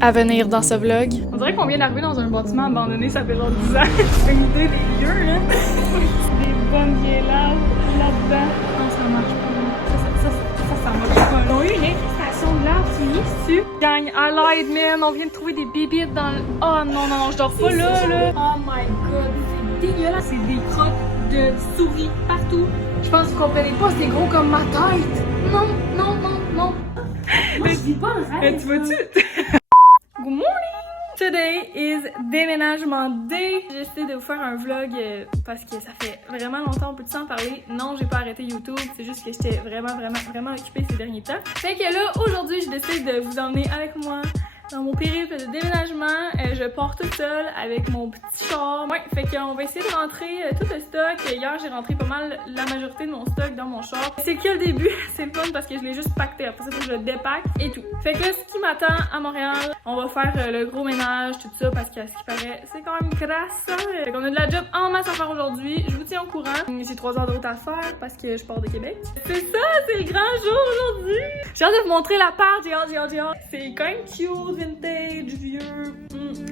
à venir dans ce vlog. On dirait qu'on vient d'arriver dans un bâtiment abandonné, ça fait genre 10 ans. C'est une idée des lieux, là. Des bonnes vieilles laves là-dedans. Non, ça marche pas. Ça marche pas. Ils ont eu une infestation de lave, tu nies dessus. Gang, à l'aide, man. On vient de trouver des bébites dans le... Oh non, je dors pas là. Oh my god, c'est dégueulasse. C'est des crottes de souris partout. Je pense que vous comprenez pas, c'est gros comme ma tête. Non. Moi, je dis pas le rêve. Tu vois-tu? Good morning! Today is déménagement day. J'ai décidé de vous faire un vlog parce que ça fait vraiment longtemps, on peut s'en parler. Non, j'ai pas arrêté YouTube, c'est juste que j'étais vraiment occupée ces derniers temps. Fait que là, aujourd'hui, je décide de vous emmener avec moi dans mon périple de déménagement. Je pars toute seule avec mon petit char. Ouais, fait qu'on va essayer de rentrer tout le stock. Hier, j'ai rentré pas mal la majorité de mon stock dans mon char. C'est que le début, c'est le fun parce que je l'ai juste pacté. Après ça, je le dépack et tout. Fait que là, ce qui m'attend à Montréal, on va faire le gros ménage, tout ça, parce qu'à ce qui paraît, c'est quand même crasse. Fait qu'on a de la job en masse à faire aujourd'hui. Je vous tiens au courant. J'ai 3 heures de route à faire parce que je pars de Québec. C'est ça, c'est le grand jour aujourd'hui. J'ai hâte de vous montrer la part, j'ai hâte. C'est quand même cute, vintage, vieux.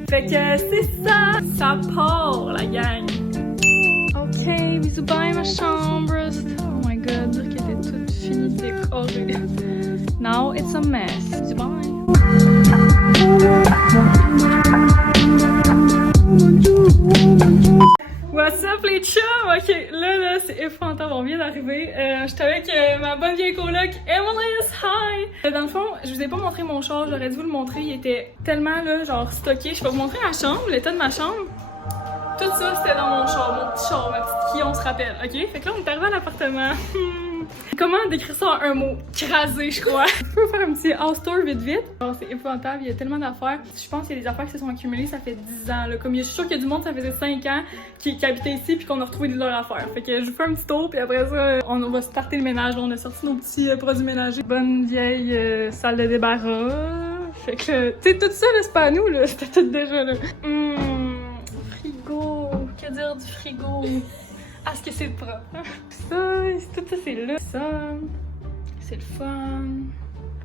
Fait que c'est ça, ça part la gang. Ok, bisous, bye ma chambre. Oh my god, dire qu'elle était toute finie, décorée. Now it's a mess. Bisous, bye. What's up les chums? Ok, là, c'est effrontable, on vient d'arriver. J'étais avec ma bonne vieille coloc, Emily, hi! Dans le fond, je vous ai pas montré mon char, j'aurais dû vous le montrer, il était tellement là, genre stocké. Je vais vous montrer ma chambre, l'état de ma chambre. Tout ça, c'était dans mon char, mon petit char, ma petite qui, on se rappelle, ok? Fait que là, on est arrivé à l'appartement. Comment décrire ça en un mot? Crasé, je crois. Je peux faire un petit house tour vite. C'est épouvantable, il y a tellement d'affaires. Je pense qu'il y a des affaires qui se sont accumulées, ça fait 10 ans. Là. Comme je suis sûre qu'il y a du monde, ça faisait 5 ans qui habitait ici puis qu'on a retrouvé de leurs affaires. Fait que je vous fais un petit tour puis après ça, on va starter le ménage. Là, on a sorti nos petits produits ménagers. Bonne vieille salle de débarras. Fait que, tu sais, tout ça, là, c'est pas à nous, là. C'était tout déjà, là. Frigo. Que dire du frigo? Ah, est-ce que c'est propre? Tout ça, c'est là. Ça, c'est le fun.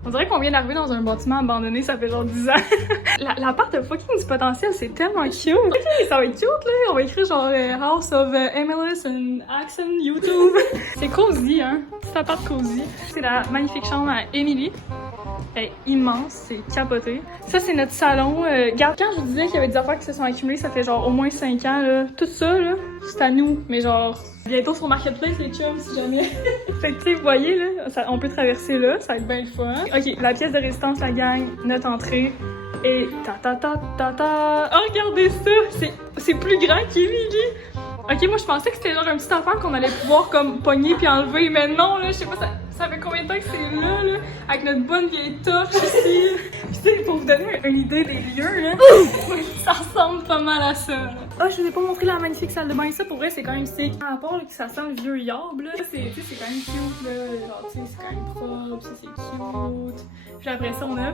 On dirait qu'on vient d'arriver dans un bâtiment abandonné, ça fait genre 10 ans. L'appart a fucking du potentiel, c'est tellement cute. Ok, ça va être cute, là. On va écrire genre House of Emily and Accent YouTube. C'est cosy, hein. C'est appart cosy. C'est la magnifique chambre à Emily. Elle est immense, c'est capoté. Ça, c'est notre salon. Regarde, quand je vous disais qu'il y avait des affaires qui se sont accumulées, ça fait genre au moins 5 ans, là. Tout ça, là, c'est à nous. Mais genre, bientôt sur Marketplace, les chums, si jamais. Fait que, tu sais, vous voyez, là, on peut traverser là, ça va être bien le fun. Ok, la pièce de résistance, la gang, notre entrée. Et ta. Oh, regardez ça! C'est plus grand qu'Emily! Ok, moi, je pensais que c'était genre un petit affaire qu'on allait pouvoir, comme, pogner puis enlever. Mais non, là, je sais pas, ça fait combien de temps que c'est là, avec notre bonne vieille torche ici. Puis tu sais, pour vous donner une idée des lieux, là, ça ressemble pas mal à ça, là. Ah, je vous ai pas montré la magnifique salle de bain. Ça, pour vrai, c'est quand même sick. À part là, que ça sent le vieux yard, là, c'est quand même cute, là. Genre, tu sais, c'est quand même propre, ça, c'est cute. Puis après ça, on a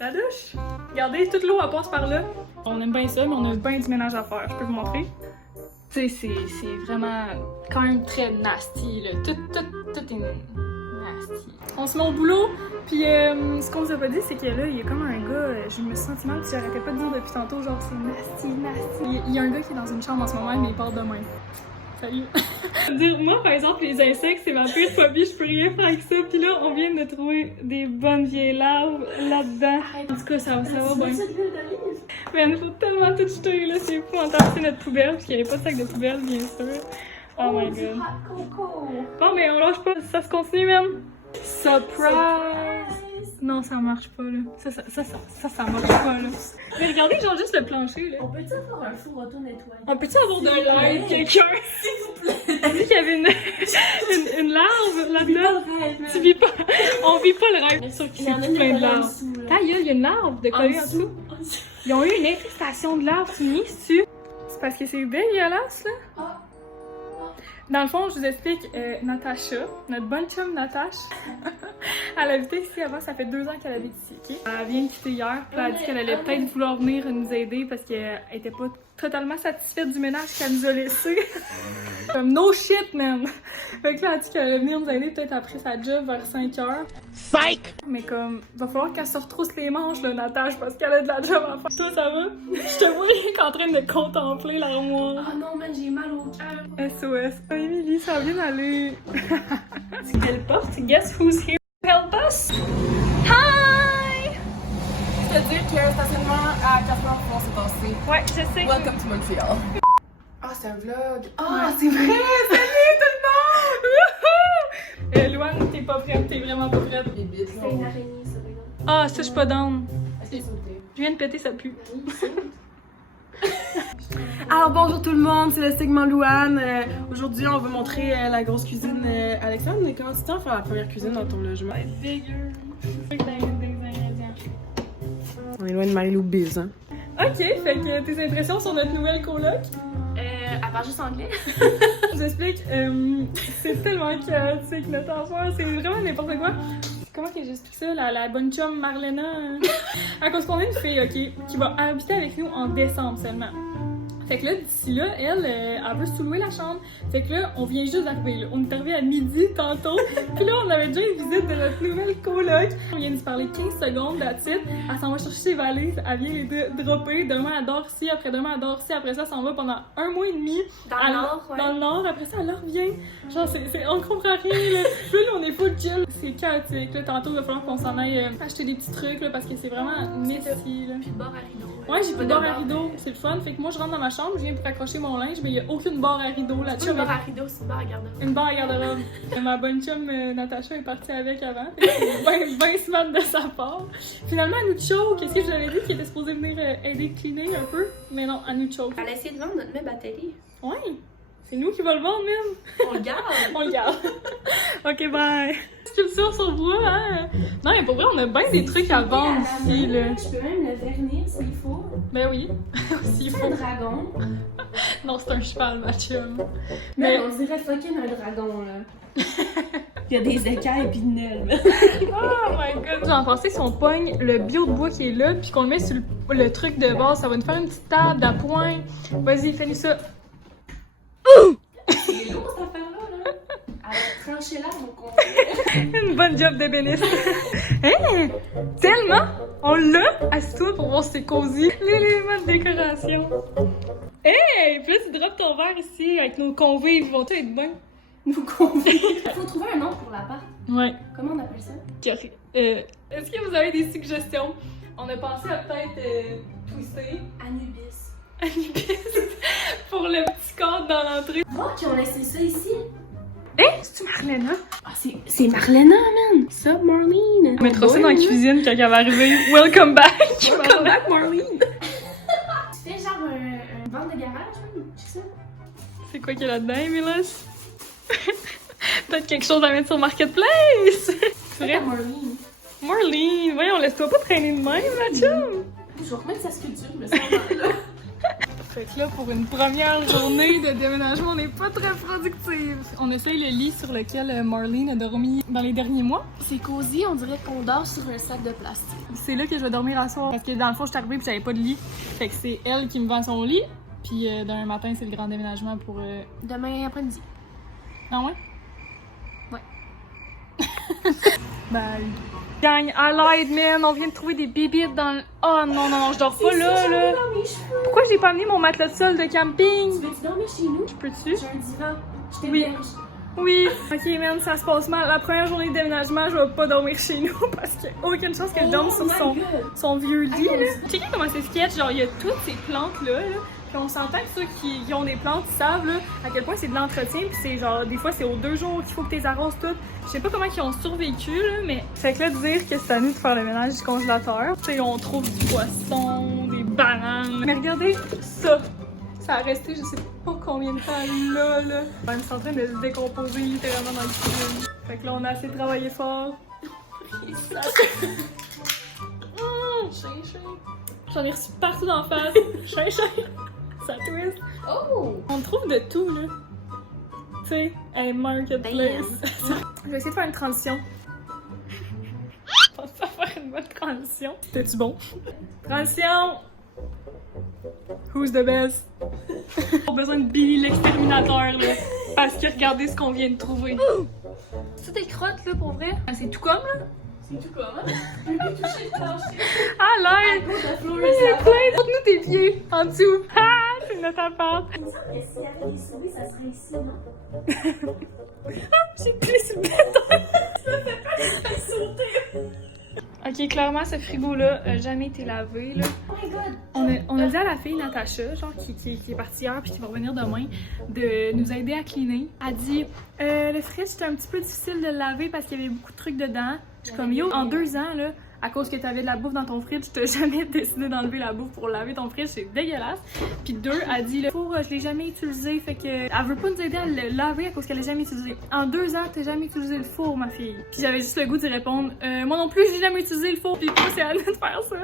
la douche. Regardez, toute l'eau, elle passe par là. On aime bien ça, mais on a bien du ménage à faire. Je peux vous montrer. Tu sais, c'est vraiment quand même très nasty, là. Tout est nasty. On se met au boulot, puis ce qu'on vous a pas dit, c'est que là, il y a comme un gars, je me sens mal, puis j'arrêtais pas de dire depuis tantôt, genre, c'est nasty. Il y a un gars qui est dans une chambre en ce moment, mais il part demain. Salut! Dire, moi, par exemple, les insectes, c'est ma pire phobie, je peux rien faire avec ça. Puis là, on vient de trouver des bonnes vieilles larves là-dedans. En tout cas, ça va bien. Mais il faut tellement tout jeter, là, c'est épouvantable. C'est notre poubelle, parce qu'il n'y avait pas de sac de poubelle, bien sûr. Oh my god. Bon, mais on lâche pas, ça se continue même. Surprise! Non, ça marche pas, là. Ça marche pas, là. Mais regardez, genre juste le plancher, là. On peut-tu avoir un four auto-nettoyant? On peut-tu avoir de l'aide, quelqu'un? S'il vous plaît! On dit qu'il y avait une larve là-dedans. Tu vis pas. On vit pas le rêve. Bien sûr qu'il y a plein de larves. Ta gueule, il y a une larve de coller en dessous. Ils ont eu une infestation de larves, tu nies dessus. C'est parce que c'est dégueulasse, là. Dans le fond, je vous explique, Natacha, notre bonne chum Natacha, elle habitait ici avant, ça fait 2 ans qu'elle habite ici, ok? Elle vient de quitter hier, puis elle a dit qu'elle allait peut-être vouloir venir nous aider parce qu'elle était pas totalement satisfaite du ménage qu'elle nous a laissé. Comme no shit, man! Fait que là, elle a dit qu'elle allait venir nous aider peut-être après sa job vers 5h. Psych! Mais comme, va falloir qu'elle se retrousse les manches, là, Natasha, parce qu'elle a de la job à faire. Toi, ça va? Je te vois qu'en train de contempler l'armoire. Ah non, man, j'ai mal au cœur. SOS. Oh, Émilie, ça va bien aller. C'est quelle porte? Guess who's here to help us? Hi! Je te dire qu'il y a un stationnement à 4h pour se passer. Ouais, je sais. Welcome to Montreal. Ah, c'est un vlog. Ah, Ouais. c'est vrai! Salut tout le monde! Louane, t'es pas prête, t'es vraiment pas prête. Les bits, C'est une araignée, ça, regarde. Ah, ça, je suis pas down. Est-ce qu'il sautait? Je viens de péter, ça pue. Alors bonjour tout le monde, c'est le segment Louane. Aujourd'hui, on va montrer la grosse cuisine. Alexandre, comment tu t'en faire la première cuisine dans ton logement? C'est dégueu. Des ingrédients. On est loin de Marie-Lou Biz, hein? Ok, fait que tes impressions sur notre nouvelle coloc? Elle parle juste anglais. Je vous explique, c'est tellement chaotique notre affaire, c'est vraiment n'importe quoi. Comment que j'explique ça, la bonne chum Marlena? À cause qu'on a une fille, ok, qui va habiter avec nous en décembre seulement. Fait que là, d'ici là, elle veut sous-louer la chambre. Fait que là, on vient juste d'arriver. Là. On est arrivé à midi tantôt. Puis là, on avait déjà une visite de notre nouvelle coloc. On vient de se parler 15 secondes, that's it. Elle s'en va chercher ses valises. Elle vient les dropper. Demain, elle dort ici. Après-demain, elle dort ici. Après ça, elle s'en va pendant 1 mois et demi. Dans le nord, ouais. Dans le nord. Après ça, elle revient. Genre, on comprend rien, là. Puis là, on est full chill. C'est chaotique. Là, tantôt, il va falloir qu'on s'en aille acheter des petits trucs, là, parce que c'est vraiment messy, là. Puis le bord à rideau. Ouais, j'ai Pas plus de de barre à bord. rideau, c'est le fun. Fait que moi, je rentre dans ma chambre, je viens pour accrocher mon linge, mais il n'y a aucune barre à rideau C'est là-dessus. pas le bord à rideau, c'est le bord à garde-robe. Une barre à garde-robe. Ma bonne chum Natacha est partie avec avant. Fait que c'est bien smart de sa part. Finalement, elle nous choke. Qu'est-ce que je l'avais dit qui était supposée venir aider cleaner un peu? Mais non, elle nous choke. Elle a essayé de vendre notre meuble à télé. Ouais, c'est nous qui va le vendre, même. On le garde. On le garde. Ok, bye. Sculpture sur bois, hein? Non, mais pour vrai, on a bien des trucs à vendre ici, là. Je peux même le vernir s'il faut. Ben oui, s'il C'est faut. un dragon. Non, c'est un cheval, ma chum. Mais on dirait fucking un dragon, là. Il y a des écailles pis de ailes. Oh my god! J'en pensais si on pogne le bio de bois qui est là, puis qu'on le met sur le truc de base, ça va nous faire une petite table d'appoint. Vas-y, fais-nous ça. C'est lourd cette affaire-là, là. Elle a tranché l'arbre au complet. Une bonne job d'ébéniste. Hein? Tellement! On l'a! Assis-toi pour voir si c'est cosy. L'élément de décoration. Hey! Puis là, tu drops ton verre ici avec nos convives. Vont-ils être bons? Nous conviens. Faut trouver un nom pour l'appart. Ouais. Comment on appelle ça? Est-ce que vous avez des suggestions? On a pensé à peut-être twister Anubis. Anubis pour le petit cadre dans l'entrée. Oh, qui ont laissé ça ici. Hein? C'est-tu Marlena? Ah, c'est Marlena, man. Sup, Marlene? On mettra ça dans la cuisine quand elle va arriver. Welcome back! Welcome back, Marlene. Tu fais genre un vente de garage, man? C'est ça? C'est quoi qu'il y a là-dedans, Emilas? Peut-être quelque chose à mettre sur Marketplace! C'est vrai? Marlene. Marlene, voyons, laisse-toi pas traîner de même, ma chum! Je vais remettre sa sculpture, mais ça va là. Fait que là, pour une première journée de déménagement, on n'est pas très productive. On essaye le lit sur lequel Marlene a dormi dans les derniers mois. C'est cosy, on dirait qu'on dort sur un sac de plastique. C'est là que je vais dormir à soir. Parce que dans le fond, je suis arrivée et j'avais pas de lit. Fait que c'est elle qui me vend son lit. Puis demain matin, c'est le grand déménagement pour... Demain après-midi. Ah ouais? Ouais. Bye. Gang, à l'aide, man! On vient de trouver des bébites dans le... Oh non, non, non, je dors pas là, là! Dans mes cheveux. Pourquoi j'ai pas amené mon matelas de sol de camping? Tu veux-tu dormir chez nous? Peux-tu? J'ai un divan. Je Oui. t'héberge. Oui! Ok, man, ça se passe mal. La première journée de déménagement, je vais pas dormir chez nous parce qu'il y a aucune chance que je dorme sur son vieux lit, là. Checkez comment c'est sketch, genre, il y a toutes ces plantes-là, là. Puis on s'entend que ceux qui ont des plantes savent, là, à quel point c'est de l'entretien. Puis c'est genre, des fois, c'est aux 2 jours qu'il faut que tu les arroses toutes. Je sais pas comment ils ont survécu, là, mais... Fait que là, de dire que c'est à nous de faire le ménage du congélateur. Tu sais, on trouve du poisson, des bananes. Mais regardez ça! Ça a resté, je sais pas combien de temps là, là. Même c'est en train de se décomposer littéralement dans le cuisine. Fait que là, on a assez travaillé fort. J'en ai reçu partout d'en face. Chien. Ça twist. Oh! On trouve de tout, là. Tu sais, un marketplace. Je vais essayer de faire une transition. Je pense pas faire une bonne transition. C'était-tu bon? Transition! Who's the best? On a besoin de Billy l'exterminateur, là. Parce que regardez ce qu'on vient de trouver. C'est des crottes, là, pour vrai? Ah, c'est tout comme, là? C'est tout comme, hein? Je peux plus toucher le plancher. Ah, l'air! C'est plein! Montre-nous tes pieds, en dessous. Ah, c'est notre appart. Il me semble que s'il y avait des souris, ça serait ici, non? J'ai plié sur le béton. Ok, clairement, ce frigo-là a jamais été lavé, là. Oh my god! On a dit à la fille Natacha, genre qui est partie hier puis qui va revenir demain, de nous aider à cleaner. Elle dit le fridge c'était un petit peu difficile de le laver parce qu'il y avait beaucoup de trucs dedans. Je suis comme yo, en 2 ans là, à cause que t'avais de la bouffe dans ton fridge, t'as jamais décidé d'enlever la bouffe pour laver ton fridge, c'est dégueulasse. Puis 2, elle dit le four je l'ai jamais utilisé, fait que elle veut pas nous aider à le laver à cause qu'elle l'a jamais utilisé. En 2 ans, t'as jamais utilisé le four, ma fille. Puis j'avais juste le goût d'y répondre moi non plus, j'ai jamais utilisé le four. Puis toi, c'est à nous de faire ça.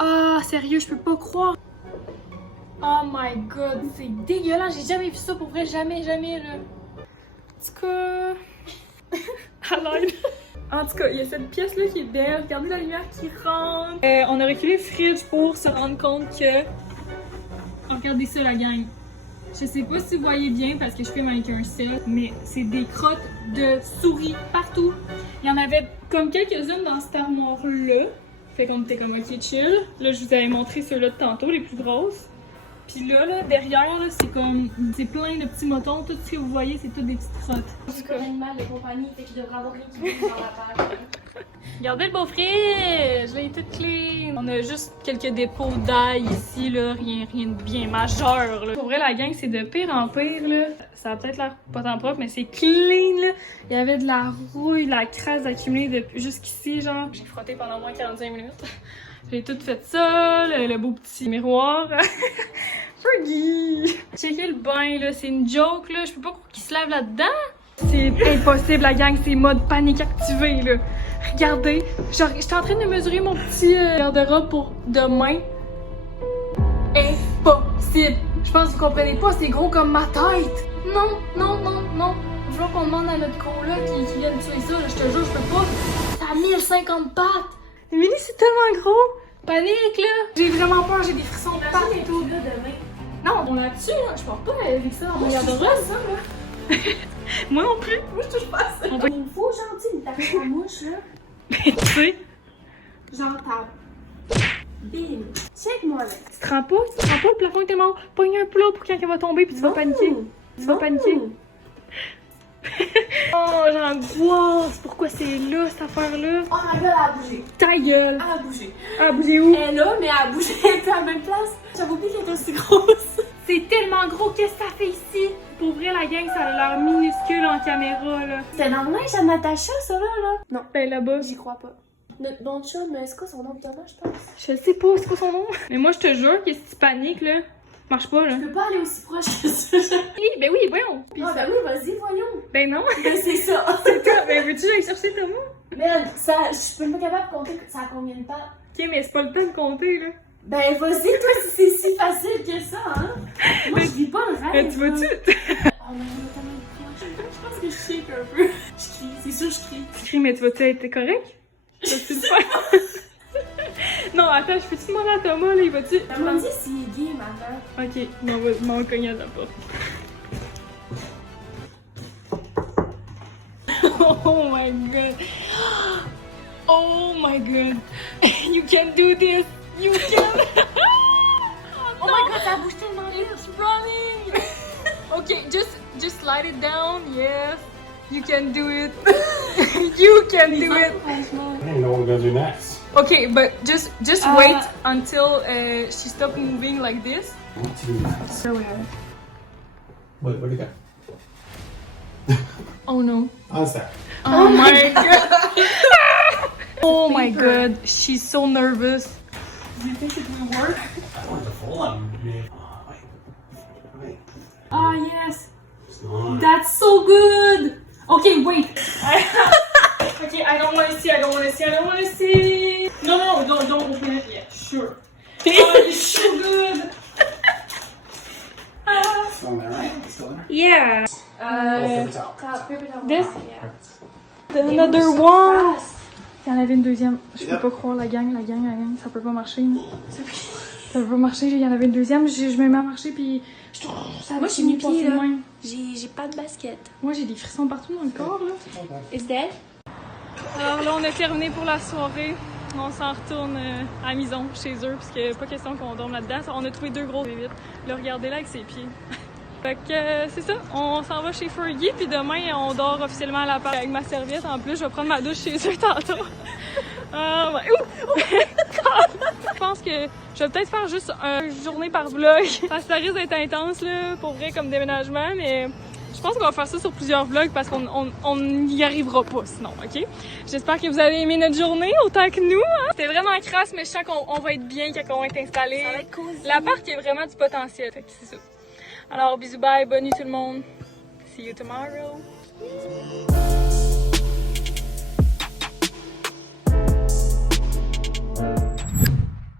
Ah, sérieux, je peux pas croire. Oh my god, c'est dégueulasse, j'ai jamais vu ça pour vrai, jamais, là. En tout cas. À l'aide. En tout cas, il y a cette pièce-là qui est belle, regardez la lumière qui rentre. On a reculé le fridge pour se rendre compte que. Oh, regardez ça, la gang. Je sais pas si vous voyez bien parce que je filme avec un sel, mais c'est des crottes de souris partout. Il y en avait comme quelques-unes dans cette armoire-là. Fait qu'on était comme ok chill. Là, je vous avais montré ceux-là de tantôt, les plus grosses. Puis là, derrière, là, c'est comme. C'est plein de petits motons. Tout ce que vous voyez, c'est toutes des petites crottes. C'est comme un animal de compagnie, fait qu'il devrait avoir rien qui bouge dans la page. Regardez le beau fridge! Là, il est tout clean. On a juste quelques dépôts d'ail ici, là. Rien de bien majeur, là. Pour vrai, la gang, c'est de pire en pire, là. Ça a peut-être l'air pas tant propre, mais c'est clean, là. Il y avait de la rouille, de la crasse accumulée depuis jusqu'ici, genre. J'ai frotté pendant moins 45 minutes. J'ai tout fait ça, le beau petit miroir. Fergie! Checkez le bain, là. C'est une joke, là. Je peux pas croire qu'il se lave là-dedans. C'est impossible, la gang. C'est mode panique activé, là. Regardez. Genre, j'étais en train de mesurer mon petit garde-robe pour demain. Impossible! Je pense que vous comprenez pas, c'est gros comme ma tête! Non! Il faut qu'on demande à notre gros-là qui vienne tuer ça, là. Je te jure, je peux pas. Ça a 1050 pattes! Émilie, c'est tellement gros! Panique, là! J'ai vraiment peur, j'ai des frissons de pattes et tout. Là, demain. Non, on l'a dessus, là. Je porte pas avec ça dans mon garde-robe. Moi non plus. Moi, je touche pas à ça. On va... Il me faut gentil une tape à mouche, là. Tu sais, Genre, tape. Bim. Check-moi, là. tu te rends pas, le plafond est tellement haut. Pogne un plat pour quand elle va tomber puis tu vas paniquer. Tu vas paniquer. Oh, j'angoisse! Pourquoi c'est là, cette affaire-là? Oh my god, elle a bougé. Ta gueule! Elle a bougé. Elle a bougé où? Elle est là, mais elle a bougé. Elle était à la même place. J'avais oublié qu'elle était aussi grosse. C'est tellement gros, qu'est-ce que ça fait ici? Pour vrai, la gang, ça a l'air minuscule en caméra, là. C'était dans le linge à Natacha, ça, là? Non. Ben là-bas. J'y crois pas. Notre bon chum, c'est quoi son nom de Thomas, je pense? Je sais pas, c'est quoi son nom? Mais moi, je te jure que si tu paniques, là, marche pas, là. Je peux pas aller aussi proche que ça. Ben oui, voyons! Puis Ah, ça- ben oui, vas-y, voyons. Ben non! Ben, c'est ça. C'est toi! Ben veux-tu aller chercher Thomas? Man, ça, je suis même pas capable de compter ça a combien de temps. Ok, mais c'est pas le temps de compter, là. Ben, vas-y, toi, si c'est si facile que ça, hein. Moi, je vis pas le rêve. Ben, tu vas-tu? Oh, mais on est tellement proche. Je pense que je shake un peu. Je crie, c'est sûr, je crie. Tu cries, mais tu vas-tu être correct? Vas-tu le faire? Non, attends, je peux-tu demander à Thomas, là, il va-tu? Elle m'a dit s'il est gay, maman. Ok, on va cogner à la porte. Oh my god! Oh my god! You can do this! You can! Oh my god, ça bouge tellement vite. It's running! Okay, just slide it down. Yes, you can do it. You can do it. I don't know what we're gonna do next. Okay, but just wait until she stops moving like this. What to do next? So we have. Wait, where'd it go? Oh no! How's that? Oh my god! Oh my god! She's so nervous. Do you think it will work? That one's a full on me. Oh, wait. Ah yes! It's not. That's so good! Okay, wait. Okay, I don't want to see. No, don't open it yet. Sure. Oh, it's so good. It's on there, right? It's still there? Yeah. Paper towel. Paper towel. This? Yeah. Another one. Il y en avait une deuxième. Je peux pas croire la gang, ça peut pas marcher. Ça veut pas marcher, il y en avait une deuxième, je me mets à marcher puis Moi, j'ai mes pieds, là. loin. J'ai pas de basket. Moi j'ai des frissons partout dans le corps là. Is that? Alors là on a terminé pour la soirée. On s'en retourne à la maison, chez eux, parce qu'il n'y a pas question qu'on dorme là-dedans. On a trouvé 2 gros bébites. Là, regardez-là avec ses pieds. Fait que c'est ça, on s'en va chez Fergie, puis demain on dort officiellement à l'appart avec ma serviette. En plus, je vais prendre ma douche chez eux tantôt. Je pense que je vais peut-être faire juste une journée par vlog. Parce que ça risque d'être intense là, pour vrai comme déménagement, mais je pense qu'on va faire ça sur plusieurs vlogs parce qu'on n'y arrivera pas sinon, ok? J'espère que vous avez aimé notre journée autant que nous. Hein? C'était vraiment crasse, mais je sens qu'on va être bien quand on va être installé. Ça va être cosy. L'appart qui a vraiment du potentiel, fait que c'est ça. Alors bisous bye, bonne nuit tout le monde. See you tomorrow.